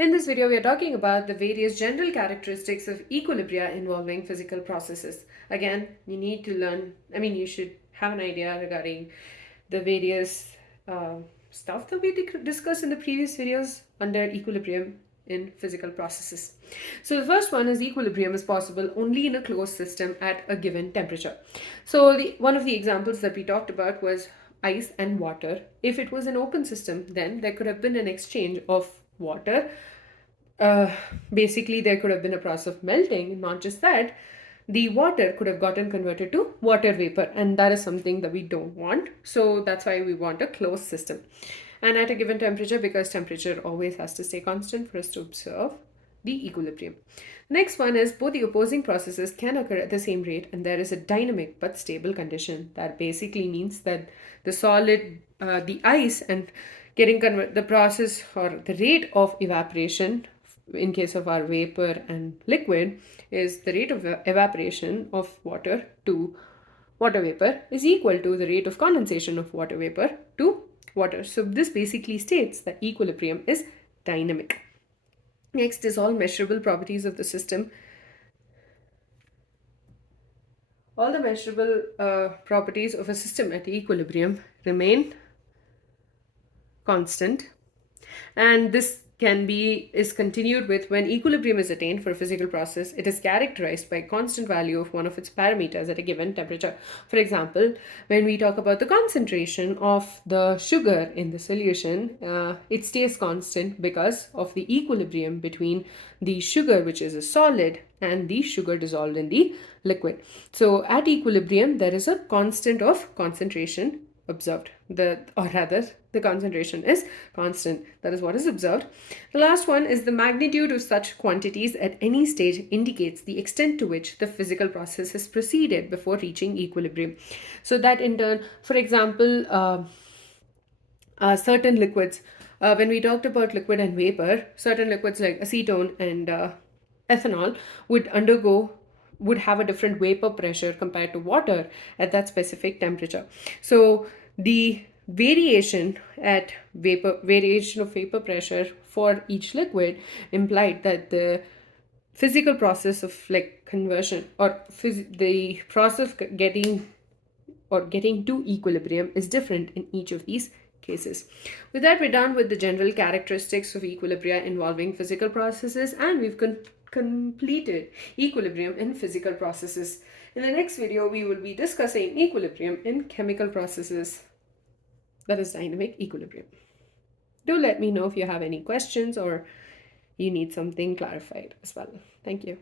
In this video, we are talking about the various general characteristics of equilibria involving physical processes. Again, you need to learn, you should have an idea regarding the various stuff that we discussed in the previous videos under equilibrium in physical processes. So the first one is equilibrium is possible only in a closed system at a given temperature. So one of the examples that we talked about was ice and water. If it was an open system, then there could have been an exchange of water. Basically, there could have been a process of melting. Not just that, the water could have gotten converted to water vapor, and that is something that we don't want. So that's why we want a closed system. And at a given temperature, because temperature always has to stay constant for us to observe the equilibrium. Next one is both the opposing processes can occur at the same rate, and there is a dynamic but stable condition. That basically means that the solid, the ice, and the process or the rate of evaporation in case of our vapor and liquid is the rate of evaporation of water to water vapor is equal to the rate of condensation of water vapor to water. So this basically states that equilibrium is dynamic. Next is all measurable properties of the system. All the measurable properties of a system at equilibrium remain constant, and this is continued with when equilibrium is attained for a physical process. It is characterized by a constant value of one of its parameters at a given temperature. For example, when we talk about the concentration of the sugar in the solution, it stays constant because of the equilibrium between the sugar, which is a solid, and the sugar dissolved in the liquid. So at equilibrium, there is a constant of concentration observed, the concentration is constant. That is what is observed. The last one is the magnitude of such quantities at any stage indicates the extent to which the physical process has proceeded before reaching equilibrium. So that in turn, for example, certain liquids, when we talked about liquid and vapor, certain liquids like acetone and ethanol would have a different vapor pressure compared to water at that specific temperature. So the variation of vapor pressure for each liquid implied that the physical process of conversion or the process getting to equilibrium is different in each of these cases. With that, we're done with the general characteristics of equilibria involving physical processes, and we've completed equilibrium in physical processes. In the next video, we will be discussing equilibrium in chemical processes, that is dynamic equilibrium. Do let me know if you have any questions or you need something clarified as well. Thank you.